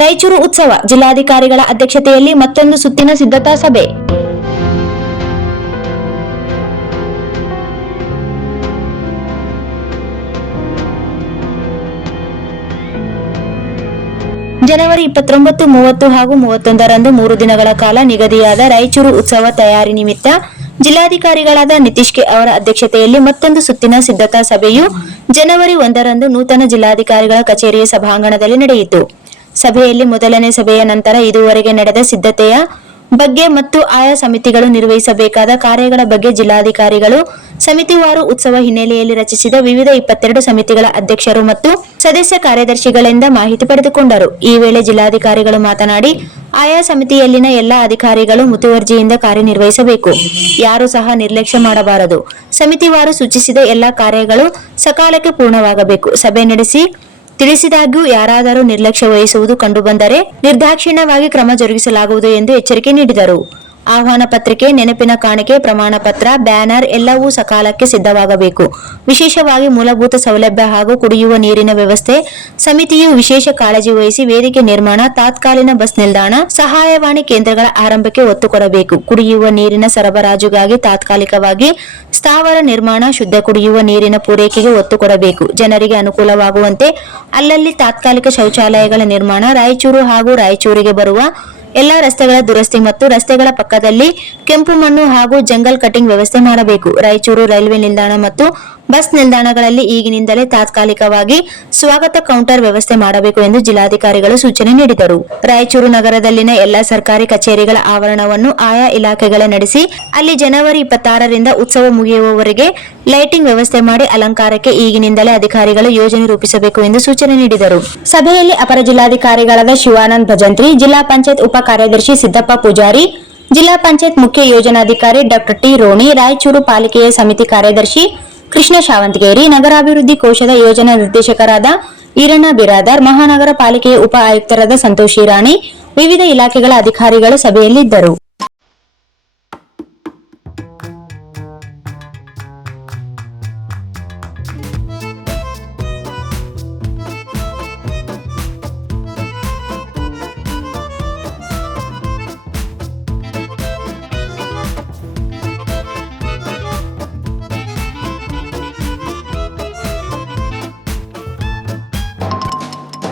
ರಾಯಚೂರು ಉತ್ಸವ ಜಿಲ್ಲಾಧಿಕಾರಿಗಳ ಅಧ್ಯಕ್ಷತೆಯಲ್ಲಿ ಮತ್ತೊಂದು ಸುತ್ತಿನ ಸಿದ್ಧತಾ ಸಭೆ. ಜನವರಿ ಇಪ್ಪತ್ತೊಂಬತ್ತು, ಮೂವತ್ತು ಹಾಗೂ ಮೂವತ್ತೊಂದರಂದು ಮೂರು ದಿನಗಳ ಕಾಲ ನಿಗದಿಯಾದ ರಾಯಚೂರು ಉತ್ಸವ ತಯಾರಿ ನಿಮಿತ್ತ ಜಿಲ್ಲಾಧಿಕಾರಿಗಳಾದ ನಿತೀಶ್ ಕೆ ಅವರ ಅಧ್ಯಕ್ಷತೆಯಲ್ಲಿ ಮತ್ತೊಂದು ಸುತ್ತಿನ ಸಿದ್ಧತಾ ಸಭೆಯು ಜನವರಿ ಒಂದರಂದು ನೂತನ ಜಿಲ್ಲಾಧಿಕಾರಿಗಳ ಕಚೇರಿಯ ಸಭಾಂಗಣದಲ್ಲಿ ನಡೆಯಿತು. ಸಭೆಯಲ್ಲಿ ಮೊದಲನೇ ಸಭೆಯ ನಂತರ ಇದುವರೆಗೆ ನಡೆದ ಸಿದ್ಧತೆಯ ಬಗ್ಗೆ ಮತ್ತು ಆಯಾ ಸಮಿತಿಗಳು ನಿರ್ವಹಿಸಬೇಕಾದ ಕಾರ್ಯಗಳ ಬಗ್ಗೆ ಜಿಲ್ಲಾಧಿಕಾರಿಗಳು ಸಮಿತಿವಾರು ಉತ್ಸವ ಹಿನ್ನೆಲೆಯಲ್ಲಿ ರಚಿಸಿದ ವಿವಿಧ ಇಪ್ಪತ್ತೆರಡು ಸಮಿತಿಗಳ ಅಧ್ಯಕ್ಷರು ಮತ್ತು ಸದಸ್ಯ ಕಾರ್ಯದರ್ಶಿಗಳಿಂದ ಮಾಹಿತಿ ಪಡೆದುಕೊಂಡರು. ಈ ವೇಳೆ ಜಿಲ್ಲಾಧಿಕಾರಿಗಳು ಮಾತನಾಡಿ, ಆಯಾ ಸಮಿತಿಯಲ್ಲಿನ ಎಲ್ಲ ಅಧಿಕಾರಿಗಳು ಮುತುವರ್ಜಿಯಿಂದ ಕಾರ್ಯನಿರ್ವಹಿಸಬೇಕು. ಯಾರು ಸಹ ನಿರ್ಲಕ್ಷ್ಯ ಮಾಡಬಾರದು. ಸಮಿತಿವಾರು ಸೂಚಿಸಿದ ಎಲ್ಲಾ ಕಾರ್ಯಗಳು ಸಕಾಲಕ್ಕೆ ಪೂರ್ಣವಾಗಬೇಕು. ಸಭೆ ನಡೆಸಿ ತಿಳಿಸಿದಾಗ್ಯೂ ಯಾರಾದರೂ ನಿರ್ಲಕ್ಷ್ಯ ವಹಿಸುವುದು ಕಂಡುಬಂದರೆ ನಿರ್ದಾಕ್ಷಿಣ್ಯವಾಗಿ ಕ್ರಮ ಜರುಗಿಸಲಾಗುವುದು ಎಂದು ಎಚ್ಚರಿಕೆ ನೀಡಿದರು. ಆಹ್ವಾನ ಪತ್ರಿಕೆ, ನೆನಪಿನ ಕಾಣಿಕೆ ಪ್ರಮಾಣ ಪತ್ರ ಬ್ಯಾನರ್ ಎಲ್ಲವೂ ಸಕಾಲಕ್ಕೆ ಸಿದ್ಧವಾಗಬೇಕು. ವಿಶೇಷವಾಗಿ ಮೂಲಭೂತ ಸೌಲಭ್ಯ ಹಾಗೂ ಕುಡಿಯುವ ನೀರಿನ ವ್ಯವಸ್ಥೆ, ಸಮಿತಿಯು ವಿಶೇಷ ಕಾಳಜಿ ವಹಿಸಿ ವೇದಿಕೆ ನಿರ್ಮಾಣ, ತಾತ್ಕಾಲಿನ ಬಸ್ ನಿಲ್ದಾಣ, ಸಹಾಯವಾಣಿ ಕೇಂದ್ರಗಳ ಆರಂಭಕ್ಕೆ ಒತ್ತು ಕೊಡಬೇಕು. ಕುಡಿಯುವ ನೀರಿನ ಸರಬರಾಜುಗಾಗಿ ತಾತ್ಕಾಲಿಕವಾಗಿ ಸ್ಥಾವರ ನಿರ್ಮಾಣ, ಶುದ್ಧ ಕುಡಿಯುವ ನೀರಿನ ಪೂರೈಕೆಗೆ ಒತ್ತು ಕೊಡಬೇಕು. ಜನರಿಗೆ ಅನುಕೂಲವಾಗುವಂತೆ ಅಲ್ಲಲ್ಲಿ ತಾತ್ಕಾಲಿಕ ಶೌಚಾಲಯಗಳ ನಿರ್ಮಾಣ, ರಾಯಚೂರು ಹಾಗೂ ರಾಯಚೂರಿಗೆ ಬರುವ ಎಲ್ಲ ರಸ್ತೆಗಳ ದುರಸ್ತಿ ಮತ್ತು ರಸ್ತೆಗಳ ಪಕ್ಕದಲ್ಲಿ ಕೆಂಪು ಮಣ್ಣು ಹಾಗೂ ಜಂಗಲ್ ಕಟಿಂಗ್ ವ್ಯವಸ್ಥೆ ಮಾಡಬೇಕು. ರಾಯಚೂರು ರೈಲ್ವೆ ನಿಲ್ದಾಣ ಮತ್ತು ಬಸ್ ನಿಲ್ದಾಣಗಳಲ್ಲಿ ಈಗಿನಿಂದಲೇ ತಾತ್ಕಾಲಿಕವಾಗಿ ಸ್ವಾಗತ ಕೌಂಟರ್ ವ್ಯವಸ್ಥೆ ಮಾಡಬೇಕು ಎಂದು ಜಿಲ್ಲಾಧಿಕಾರಿಗಳು ಸೂಚನೆ ನೀಡಿದರು. ರಾಯಚೂರು ನಗರದಲ್ಲಿನ ಎಲ್ಲಾ ಸರ್ಕಾರಿ ಕಚೇರಿಗಳ ಆವರಣವನ್ನು ಆಯಾ ಇಲಾಖೆಗಳ ನಡೆಸಿ, ಅಲ್ಲಿ ಜನವರಿ ಇಪ್ಪತ್ತಾರರಿಂದ ಉತ್ಸವ ಮುಗಿಯುವವರೆಗೆ ಲೈಟಿಂಗ್ ವ್ಯವಸ್ಥೆ ಮಾಡಿ ಅಲಂಕಾರಕ್ಕೆ ಈಗಿನಿಂದಲೇ ಅಧಿಕಾರಿಗಳು ಯೋಜನೆ ರೂಪಿಸಬೇಕು ಎಂದು ಸೂಚನೆ ನೀಡಿದರು. ಸಭೆಯಲ್ಲಿ ಅಪರ ಜಿಲ್ಲಾಧಿಕಾರಿಗಳಾದ ಶಿವಾನಂದ್ ಭಜಂತ್ರಿ, ಜಿಲ್ಲಾ ಪಂಚಾಯತ್ ಉಪ ಕಾರ್ಯದರ್ಶಿ ಸಿದ್ದಪ್ಪ ಪೂಜಾರಿ, ಜಿಲ್ಲಾ ಪಂಚಾಯತ್ ಮುಖ್ಯ ಯೋಜನಾಧಿಕಾರಿ ಡಾಕ್ಟರ್ ಟಿ ರೋಣಿ, ರಾಯಚೂರು ಪಾಲಿಕೆಯ ಸಮಿತಿ ಕಾರ್ಯದರ್ಶಿ ಕೃಷ್ಣ ಶಾವಂತಗೇರಿ ನಗರಾಭಿವೃದ್ಧಿ ಕೋಶದ ಯೋಜನಾ ನಿರ್ದೇಶಕರಾದ ಈರಣ್ಣ ಬಿರಾದಾರ್, ಮಹಾನಗರ ಪಾಲಿಕೆಯ ಉಪ ಆಯುಕ್ತರಾದ ಸಂತೋಷ್ ರಾಣಿ, ವಿವಿಧ ಇಲಾಖೆಗಳ ಅಧಿಕಾರಿಗಳು ಸಭೆಯಲ್ಲಿದ್ದರು.